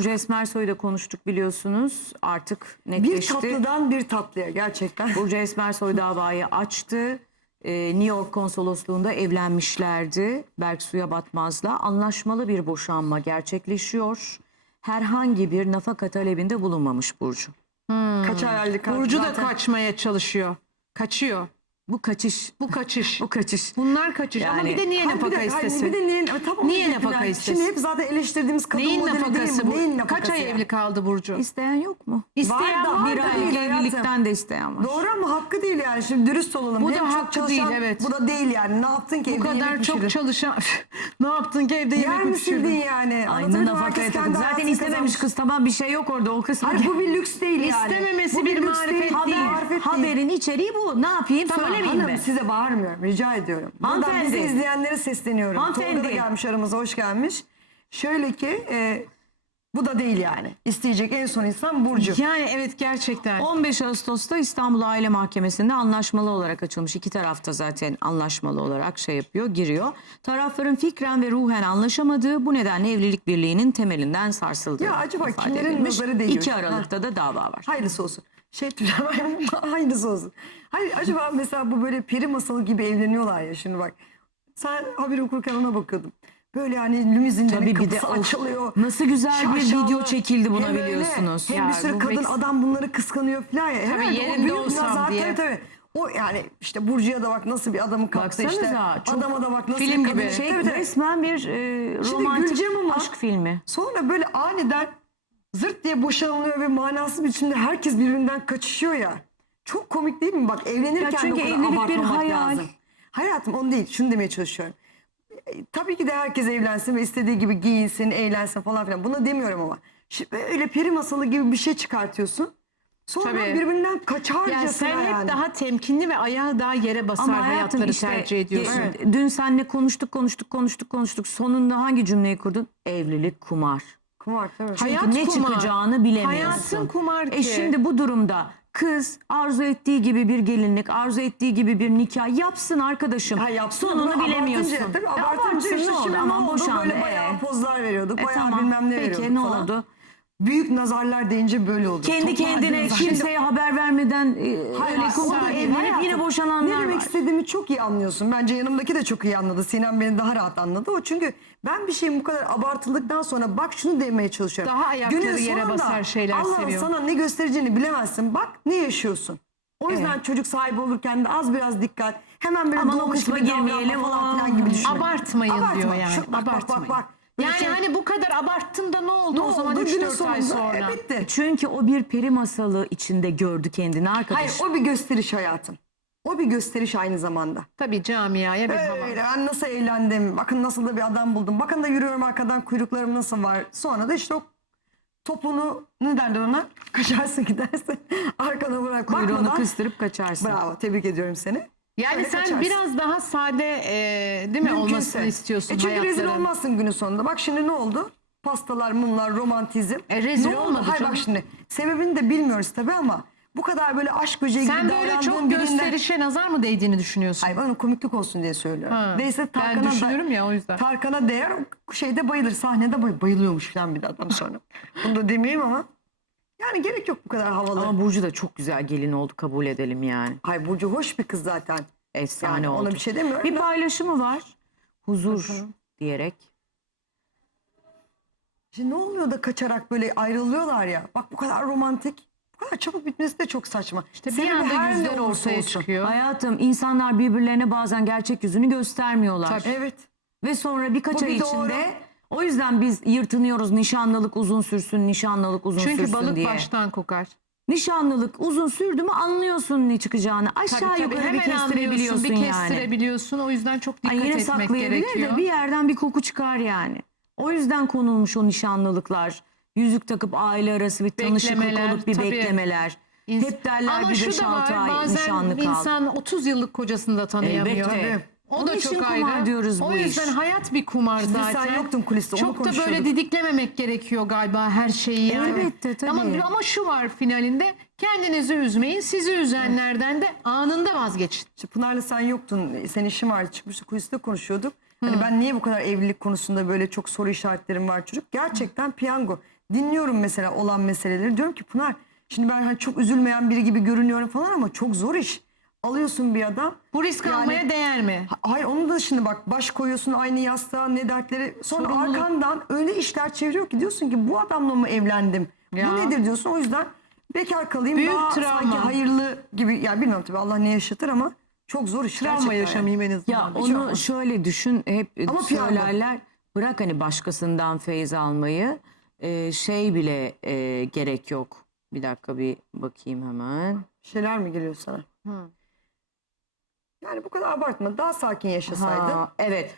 Burcu Esmersoy'u da konuştuk biliyorsunuz. Artık Bir netleşti. tatlıdan bir tatlıya gerçekten. Burcu Esmersoy davayı açtı. Ee, New York konsolosluğunda evlenmişlerdi. Berk Suya Batmaz'la anlaşmalı bir boşanma gerçekleşiyor. Herhangi bir nafaka talebinde bulunmamış Burcu. Kaç ayarlı kaç. Burcu da zaten- kaçmaya çalışıyor. Kaçıyor. Bu kaçış. Bu kaçış. Bu kaçış. Bunlar kaçış ama Yani- bir de niye Hayır, bir nafaka hayır, istesin? Bir de niye, tamam, Niye bir nafaka yani istesin? Şimdi hep zaten eleştirdiğimiz kadın Neyin modeli değil mi? bu? Neyin Kaç nafakası ay ya? evli kaldı Burcu? İsteyen yok mu? İsteyen Var da- var Bir da aylık evlilikten de isteyen var. Doğru ama hakkı değil yani. Şimdi dürüst olalım. Bu da Hem çok hakkı çalışan, değil, evet. Bu da değil yani. Ne yaptın ki? Bu evde yemek kadar mi çok pişirdin? çalışan ne yaptın ki evde Yer yemek mi pişirdin? yani? Aynı nafakaya kendi Zaten istememiş kız tamam bir şey yok orada o kısmı. Hayır bu bir lüks değil yani. İstememesi Bu bir marifet değil. Haberin içeriği bu. Ne yapayım Tamam, söylemeyeyim hanım mi? size bağırmıyorum rica ediyorum. Buradan bizi izleyenlere sesleniyorum. Hanımefendi. Tolga da gelmiş aramıza hoş gelmiş. Şöyle ki e, bu da değil yani. İsteyecek en son insan Burcu. Yani evet gerçekten. 15 Ağustos'ta İstanbul Aile Mahkemesi'nde anlaşmalı olarak açılmış. İki tarafta zaten anlaşmalı olarak şey yapıyor, giriyor. Tarafların fikren ve ruhen anlaşamadığı bu nedenle evlilik birliğinin temelinden sarsıldığı Ya acaba kimlerin edilmiş. nazarı değiyor? 2 Aralık'ta da dava var. Hayırlısı olsun. Şey hayırlısı olsun. Hayır acaba mesela bu böyle peri masalı gibi evleniyorlar ya şimdi bak. Sen haber okurken ona bakıyordum. Böyle hani lümizinlerin Tabii bir de kapısı of, açılıyor. nasıl güzel bir Şaşalı. video çekildi buna Hem öyle, biliyorsunuz. Hem Ya bir sürü bu kadın Meks- adam bunları kıskanıyor falan ya. Herhalde o yerinde büyük olsam nazar, diye. Tabii tabii. O yani işte Burcu'ya da bak nasıl bir adamı kaptı işte. Çok Adama da bak nasıl film bir kadın. gibi. Şey Tabii, tabii. resmen bir e, romantik Gülcem ama- aşk filmi. Sonra böyle aniden zırt diye boşanılıyor ve manasız biçimde herkes birbirinden kaçışıyor ya. Çok komik değil mi? Bak evlenirken Ya de çünkü o kadar evlilik bir hayal. lazım. Hayatım onu değil. Şunu demeye çalışıyorum. E, Tabii ki de herkes evlensin ve istediği gibi giyinsin, eğlensin falan filan. Bunu demiyorum ama. Şimdi böyle peri masalı gibi bir şey çıkartıyorsun. Sonra Tabii. birbirinden kaçarcasına Yani sen yani. hep daha temkinli ve ayağı daha yere basar Ama hayatları işte tercih ediyorsun. ge- dün seninle konuştuk konuştuk konuştuk konuştuk. Sonunda hangi cümleyi kurdun? Evlilik kumar. Kumar tabii. Çünkü Hayat ne kumar. çıkacağını bilemiyorsun. Hayatın kumar E ki. şimdi bu durumda kız arzu ettiği gibi bir gelinlik, arzu ettiği gibi bir nikah yapsın arkadaşım. Ha yapsın Sonunu bilemiyorsun. Abartınca, tabii E abartınca işte şimdi ne oldu? boşandı. Böyle E, bayağı pozlar veriyorduk. e bayağı tamam. bilmem ne Peki veriyorduk ne falan. oldu? Büyük nazarlar deyince böyle oldu. Kendi Toplar kendine nazar. kimseye haber vermeden e, öyle Hayır, evlenip Hayatım, yine Ne boşananlar demek var. istediğimi çok iyi anlıyorsun. Bence yanımdaki de çok iyi anladı. Sinem beni daha rahat anladı. O çünkü ben bir şeyin bu kadar abartıldıktan sonra bak şunu demeye çalışıyorum. Daha ayakları Günün yere sonunda basar şeyler Allah'ın seviyor. sana ne göstereceğini bilemezsin. Bak ne yaşıyorsun. O yüzden çocuk sahibi olurken de az biraz dikkat. Hemen böyle Aman o doğmuş kısma gibi davranma girmeyelim. falan filan gibi düşünme. Abartmayın diyor yani. Şu- bak, bak, Abartmayın. bak, bak. Yani hani bu kadar abarttın da ne oldu ne o zaman oldu? Günün 3-4 ay sonunda, sonra? E, bitti. Çünkü o bir peri masalı içinde gördü kendini arkadaş. Hayır o bir gösteriş hayatım. O bir gösteriş aynı zamanda. Tabii camiaya bir hava. Öyle ben nasıl eğlendim. Bakın nasıl da bir adam buldum. Bakın da yürüyorum arkadan kuyruklarım nasıl var. Sonra da işte o topunu ne derler ona? Kaçarsın gidersin. Arkana bırak Kuyruğunu kıstırıp kaçarsın. Bravo tebrik ediyorum seni. Yani sen kaçarsın. biraz daha sade e, değil mi Mümkünse. olmasını istiyorsun E çünkü rezil olmazsın günün sonunda. Bak şimdi ne oldu? Pastalar, mumlar, romantizm. E, rezil ne oldu? olmadı Hayır canım. bak şimdi sebebini de bilmiyoruz tabii ama bu kadar böyle aşk böceği Sen gibi böyle çok birinden- gösterişe nazar mı değdiğini düşünüyorsun? Ay bana komiklik olsun diye söylüyorum. Ha, Neyse ben Tarkan'a da- ya o yüzden. Tarkan'a değer şeyde bayılır. Sahnede bay- bayılıyormuş falan bir de adam sonra. Bunu da demeyeyim ama. Yani gerek yok bu kadar havalı. Ama Burcu da çok güzel gelin oldu kabul edelim yani. Ay Burcu hoş bir kız zaten. Efsane Yani oldu. ona bir şey demiyorum. Bir da. paylaşımı var. Huzur diyerek. Şimdi ne oluyor da kaçarak böyle ayrılıyorlar ya. Bak bu kadar romantik. Bu kadar çabuk bitmesi de çok saçma. İşte bir anda yüzler ortaya çıkıyor. Hayatım insanlar birbirlerine bazen gerçek yüzünü göstermiyorlar. Tabii. Evet. Ve sonra birkaç Bu ay bir doğru. içinde o yüzden biz yırtınıyoruz nişanlılık uzun sürsün, nişanlılık uzun Çünkü sürsün balık diye. baştan kokar. Nişanlılık uzun sürdü mü anlıyorsun ne çıkacağını. Aşağı Tabii, tabii. yukarı bir Hemen kestirebiliyorsun anlıyorsun, bir yani. kestirebiliyorsun. O yüzden çok dikkat Ay yine etmek saklayabilir gerekiyor. de bir yerden bir koku çıkar yani. O yüzden konulmuş o nişanlılıklar. Yüzük takıp aile arası bir tanışıklık Beklemeler, olup bir tabii. beklemeler. İns- Hep derler Ama bir şu da var ay bazen nişanlı kal. insan 30 yıllık kocasını da tanıyamıyor. Elbette. O Onun da için çok kumar ayrı. diyoruz o bu yüzden iş. hayat bir kumar Şimdi sen zaten. yoktun kuliste, onu Çok da böyle konuşuyorduk. didiklememek gerekiyor galiba her şeyi yani. Elbette, tabii. Ama, ama şu var finalinde kendinizi üzmeyin. Sizi üzenlerden de anında vazgeçin. İşte Pınar'la sen yoktun. Senin işin vardı. Çıkmıştık kuliste konuşuyorduk. Hani ben niye bu kadar evlilik konusunda böyle çok soru işaretlerim var çocuk? Gerçekten piyango. dinliyorum mesela olan meseleleri. Diyorum ki Pınar şimdi ben hani çok üzülmeyen biri gibi görünüyorum falan ama çok zor iş. Alıyorsun bir adam. Bu risk Yani- almaya değer mi? Ha- Hayır onun da şimdi bak baş koyuyorsun aynı yastığa ne dertleri. Sonra Sorumluluk. arkandan öyle işler çeviriyor ki diyorsun ki bu adamla mı evlendim? Ya. Bu nedir diyorsun. O yüzden bekar kalayım Büyük daha travma. sanki hayırlı gibi. Yani bilmiyorum tabii Allah ne yaşatır ama çok zor iş Travma yaşamayayım en azından. Ya Hiç olmaz. onu şöyle düşün hep Ama piyango. söylerler bırak hani başkasından feyz almayı e, şey bile e, gerek yok. Bir dakika bir bakayım hemen. Şeyler mi geliyor sana? Hı. Yani bu kadar abartma. Daha sakin yaşasaydın. Ha, evet